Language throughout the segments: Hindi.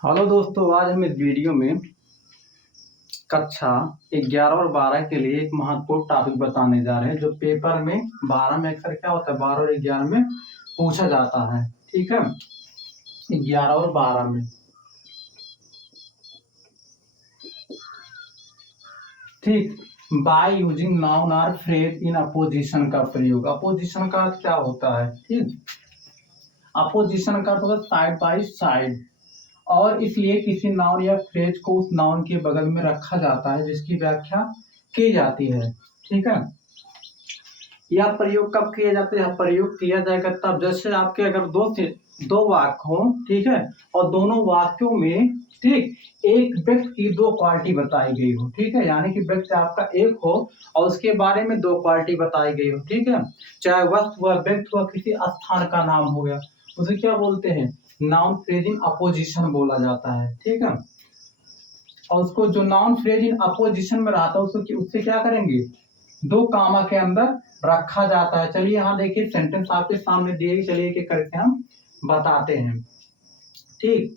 हेलो दोस्तों, आज हम इस वीडियो में कक्षा 11 और 12 के लिए एक महत्वपूर्ण टॉपिक बताने जा रहे हैं जो पेपर में 12 में अक्सर क्या होता है 12 और 11 में पूछा जाता है। ठीक है, 11 और 12 में। ठीक, बाय यूजिंग नाउन और फ्रेज इन अपोजिशन का प्रयोग। अपोजिशन का अर्थ क्या होता है? ठीक, अपोजिशन का अर्थ होता है साइड बाय साइड, और इसलिए किसी नाउन या फ्रेज को उस नाउन के बगल में रखा जाता है जिसकी व्याख्या की जाती है। ठीक है, यह प्रयोग कब किया जाता है? यह प्रयोग किया जाएगा तब जैसे आपके अगर दो वाक्य हो, ठीक है, और दोनों वाक्यों में ठीक एक व्यक्ति की दो क्वालिटी बताई गई हो। ठीक है, यानी कि व्यक्ति आपका एक हो और उसके बारे में दो क्वालिटी बताई गई हो। ठीक है, चाहे वस्तु हुआ, व्यक्ति हुआ, किसी स्थान का नाम हो गया, उसे क्या बोलते हैं? नाउन फ्रेज इन अपोजिशन बोला जाता है। ठीक है, और उसको जो नाउन फ्रेज इन अपोजिशन में रहता है उससे क्या करेंगे? दो कामा के अंदर रखा जाता है। चलिए यहाँ देखिए, सेंटेंस आपके सामने दिए, चलिए एक करके हम बताते हैं। ठीक,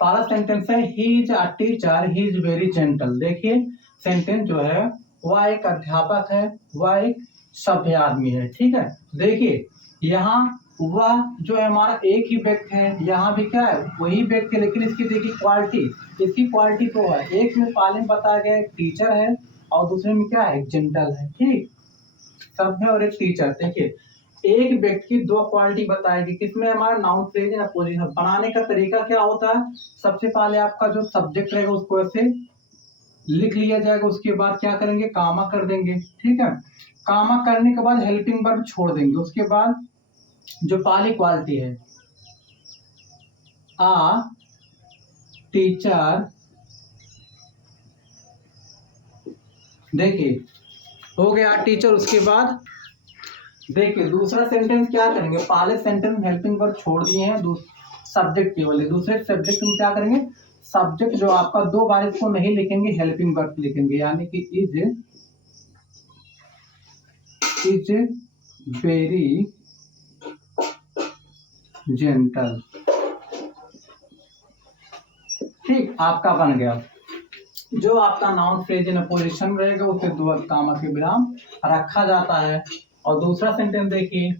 पहला सेंटेंस है he is a teacher, he is very gentle. देखिए सेंटेंस जो है वह एक अध्यापक है, वह एक सभ्य आदमी है। ठीक है, देखिए यहाँ वह जो है हमारा एक ही व्यक्ति है, यहाँ भी क्या है वही व्यक्ति है, लेकिन इसकी देखिए क्वालिटी, इसकी क्वालिटी तो है, एक में पहले में बताया गया एक टीचर है और दूसरे में क्या है? जेंटल है। ठीक, सभ्य और एक टीचर। देखिए एक व्यक्ति की दो क्वालिटी बताएगी, किसमें? हमारा नाउन फ्रेज इन अपोजिशन। बनाने का तरीका क्या होता है? सबसे पहले आपका जो सब्जेक्ट रहेगा उसको ऐसे लिख लिया जाएगा, उसके बाद क्या करेंगे? कामा कर देंगे। ठीक है, कामा करने के बाद हेल्पिंग वर्ब छोड़ देंगे, उसके बाद जो पहली क्वालिटी है आ टीचर, देखिए हो गया टीचर। उसके बाद देखिए दूसरा सेंटेंस क्या करेंगे? पहले सेंटेंस में हेल्पिंग वर्ब छोड़ दिए हैं सब्जेक्ट केवल, दूसरे सब्जेक्ट में क्या करेंगे? सब्जेक्ट जो आपका दो बार इसको नहीं लिखेंगे, हेल्पिंग वर्ब लिखेंगे, यानी कि इज वेरी जेंटल। ठीक, आपका बन गया। जो आपका नाउन फ्रेज इन पोजीशन रहेगा उसे दो कामा के विराम रखा जाता है। और दूसरा सेंटेंस देखिए,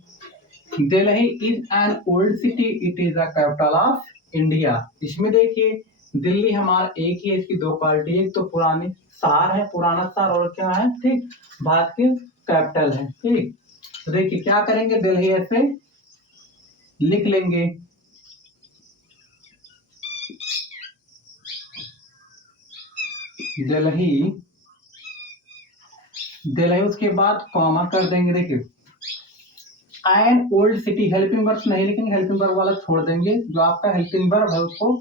Delhi is an old city, it is a capital of India. इसमें देखिए दिल्ली हमारा एक ही है, इसकी दो क्वालिटी, एक तो पुरानी शहर है, पुराना शहर, और क्या है? ठीक, भारत की कैपिटल है। ठीक, तो देखिए क्या करेंगे? दिल्ली ऐसे लिख लेंगे, दिल्ली, दिल्ली, उसके बाद कॉमा कर देंगे। देखिए an old city, helping verb नहीं लिखेंगे, हेल्पिंग वर्ब वाला छोड़ देंगे, जो आपका हेल्पिंग वर्ब है उसको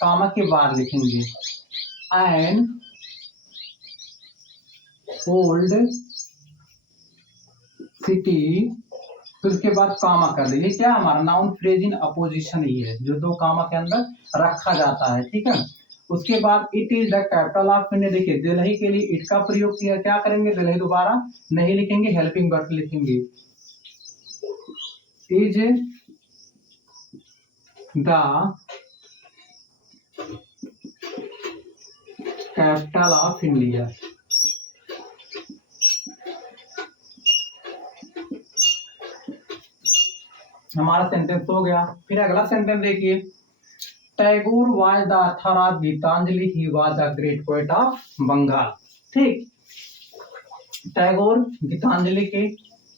कामा के बाद लिखेंगे। एन ओल्ड सिटी, फिर उसके बाद कामा कर देंगे। क्या हमारा नाउन फ्रेज इन अपोजिशन ही है जो दो कामा के अंदर रखा जाता है। ठीक है, उसके बाद it is the capital of India. देखिए दिल्ली के लिए इट का प्रयोग किया, क्या करेंगे? दिल्ली दोबारा नहीं लिखेंगे, हेल्पिंग वर्ब लिखेंगे, is the capital of India. हमारा सेंटेंस हो गया। फिर अगला सेंटेंस देखिए, Tagore was the author of Gitanjali, he was a great poet of Bengal. ठीक, टैगोर गीतांजलि के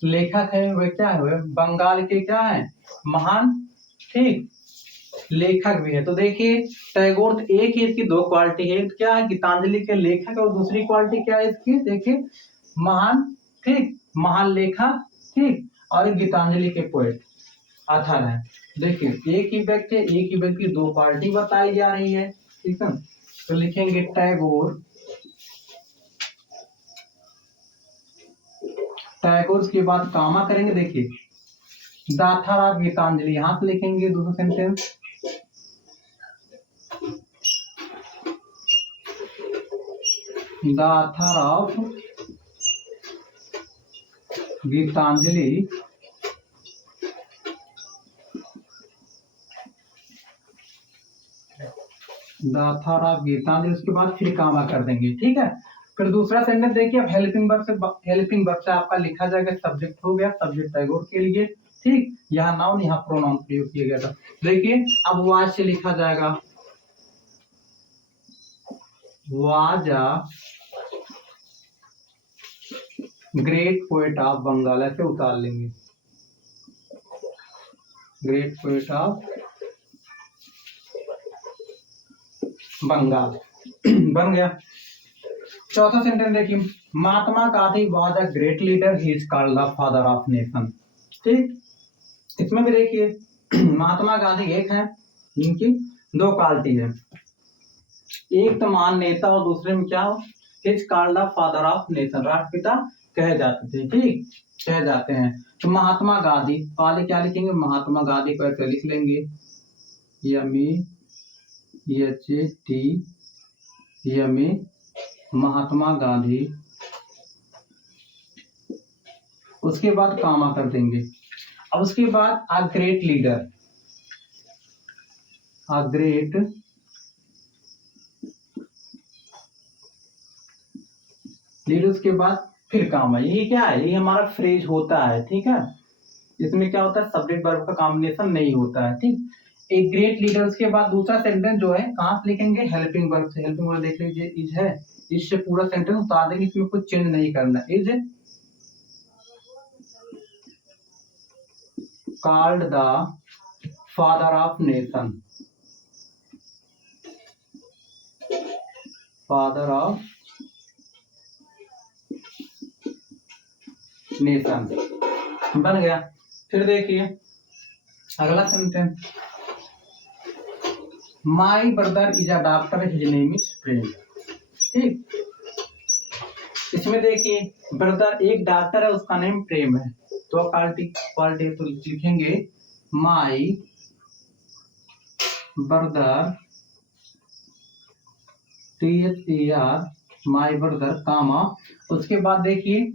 लेखक है, वे क्या है? बंगाल के क्या है? महान, ठीक, लेखक भी है। तो देखिए टैगोर एक ही, इसकी दो क्वालिटी है, क्या है? गीतांजलि के लेखक, और दूसरी क्वालिटी क्या है इसकी? देखिए महान, ठीक, महान लेखक, ठीक, और गीतांजलि के पोएट, ऑथर है। देखिए एक ही व्यक्ति, एक ही व्यक्ति, दो पार्टी बताई जा रही है। ठीक है, तो लिखेंगे टैगोर, टैगोर के बाद कामा करेंगे। देखिए दाथर ऑफ गीतांजलि, यहां से लिखेंगे दूसरा सेंटेंस, दाथर ऑफ गीतांजलि दाथारा गीतांजलि, उसके बाद फिर कामा कर देंगे, ठीक है। फिर दूसरा सेंटेंस देखिए, अब हेल्पिंग वर्ब से आपका लिखा जाएगा, सब्जेक्ट हो गया, सब्जेक्ट टैगोर के लिए, ठीक। यहाँ नाउन, यहाँ प्रोनाउन प्रयोग किया गया था। देखिए अब वाज से लिखा जाएगा, was a great poet of Bengal, ऐसे उतार लेंगे, ग्रेट पोएट ऑफ बंगाल। बन गया। चौथा सेंटेंस देखिए, Mahatma Gandhi was a great leader, he is called the father of nation, ठीक। इसमें भी देखिए महात्मा गांधी एक है, इनकी दो क्वालिटी है, एक तो महान नेता और दूसरे में क्या हो, is called the father of nation, राष्ट्रपिता कहे जाते थे, ठीक, कहे जाते हैं। तो महात्मा गांधी, पहले क्या लिखेंगे, महात्मा गांधी को ऐसे लिख लेंगे, MEHAT महात्मा गांधी, उसके बाद कामा कर देंगे। अब उसके बाद अ ग्रेट लीडर, अ ग्रेट लीडर, उसके बाद फिर कामा। ये क्या है, ये हमारा फ्रेज होता है, ठीक है। इसमें क्या होता है, सब्जेक्ट वर्ब का कॉम्बिनेशन नहीं होता है, ठीक। एक ग्रेट लीडर, उसके बाद दूसरा सेंटेंस जो है कहाँ से लिखेंगे, हेल्पिंग वर्ब से। हेल्पिंग वर्ब देख लीजिए, इज है, इससे पूरा सेंटेंस उतार देंगे, इसमें कुछ चेंज नहीं करना। Is called the father of nation, father of nation, बन गया। फिर देखिए अगला sentence, my brother is a doctor, his name is Prem, ठीक। इसमें देखिए ब्रदर एक डॉक्टर है, उसका नेम प्रेम है, तो क्वालिटी तो लिखेंगे, my brother, THER, my brother, comma. उसके बाद देखिए,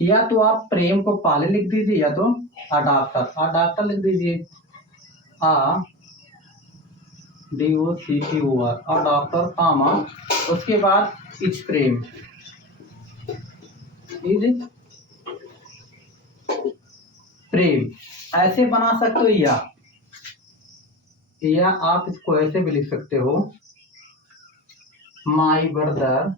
या तो आप प्रेम को पहले लिख दीजिए, या तो अडाप्टर लिख दीजिए, DOCTOR, अडाप्टर, कामा। उसके बाद इच प्रेम, इज प्रेम, ऐसे बना सकते हो, या आप इसको ऐसे भी लिख सकते हो, माई ब्रदर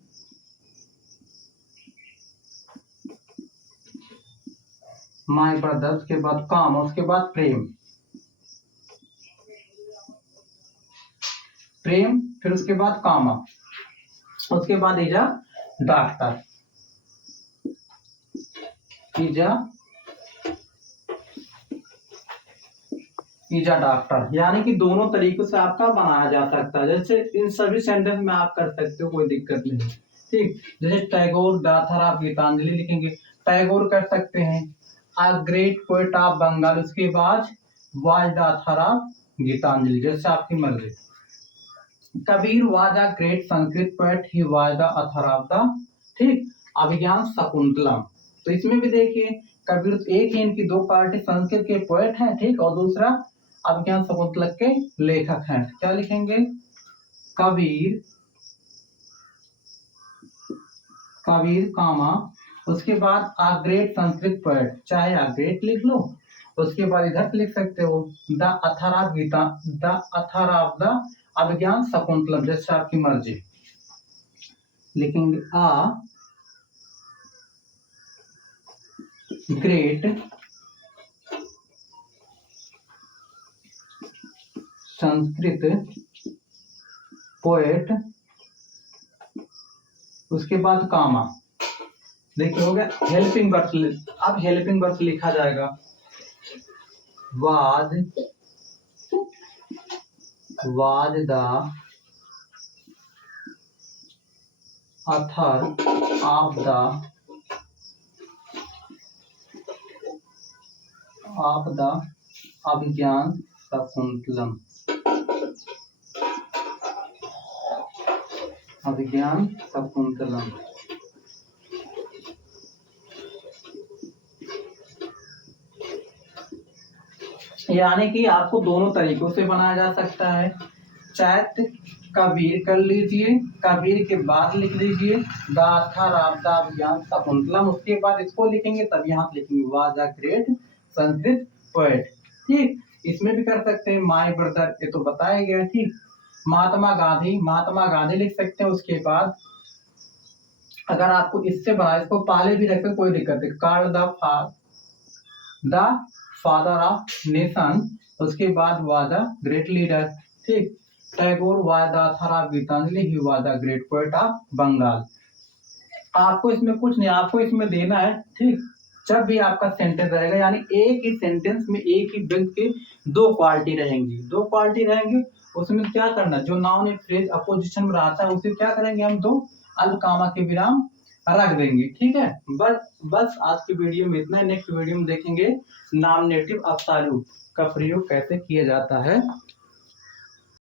उसके बाद काम, उसके बाद प्रेम, फिर उसके बाद कामा, उसके बाद इजा डॉक्टर, इजा डॉक्टर, यानी कि दोनों तरीकों से आपका बनाया जा सकता है। जैसे इन सभी सेंटेंस में आप कर सकते हो, कोई दिक्कत नहीं, ठीक। जैसे टैगोर दाथर, आप गीतांजलि लिखेंगे, टैगोर कर सकते हैं, a great poet of Bengal, उसके बाद वाज दाथर ऑफ गीतांजलि, जैसे आपकी मर्जी। Kabir was a great Sanskrit poet, he was the author of the, ठीक, अभिज्ञान शकुंतलम। तो इसमें भी देखिए कबीर, एक ही इनकी दो पार्टी, संस्कृत के पोएट हैं, ठीक, और दूसरा अभिज्ञान शकुंतलम के लेखक हैं। क्या लिखेंगे, कबीर कामा, उसके बाद अ ग्रेट संस्कृत पोएट, चाहे अ ग्रेट लिख लो, उसके बाद इधर लिख सकते हो the author of Gita, the author of the Abhijnana Shakuntalam, जैसे आपकी मर्जी। लिखेंगे अ ग्रेट संस्कृत पोएट, उसके बाद कामा। देखिए हो गया हेल्पिंग वर्ब। अब हेल्पिंग वर्ब लिखा जाएगा, was the author of the Abhijnana Shakuntalam, Abhijnana Shakuntalam. यानी कि आपको दोनों तरीकों से बनाया जा सकता है, चैत कबीर कर लीजिए, कबीर के बाद लिख लीजिए गाथा राबता अभियान शकुंतलम, उसके बाद इसको लिखेंगे तब यहाँ लिखेंगे was a great Sanskrit poet. ठीक, इसमें भी कर सकते हैं माय ब्रदर, ये तो बताया गया। ठीक, महात्मा गांधी, महात्मा गांधी लिख सकते हैं। उसके बाद अगर आपको इससे बना, इसको पहले भी रख सकते, कोई दिक्कत नहीं। Karl the father of nation, उसके बाद वाज अ ग्रेट लीडर। ठीक, Tagore was the author of Gitanjali, he was the great poet of Bengal. आपको इसमें कुछ नहीं, आपको इसमें देना है। ठीक, जब भी आपका सेंटेंस रहेगा, यानी एक ही सेंटेंस में एक ही व्यक्ति की दो क्वालिटी रहेंगी, दो क्वालिटी रहेंगी, उसमें क्या करना, जो नाउन या फ्रेज अपोजिशन में रहता है उसे क्या करेंगे हम, दो अल्पकामा के विराम रख देंगे। ठीक है, बस आज की वीडियो में इतना है। नेक्स्ट वीडियो में देखेंगे नॉमिनेटिव एब्सोल्यूट का प्रयोग कैसे किया जाता है।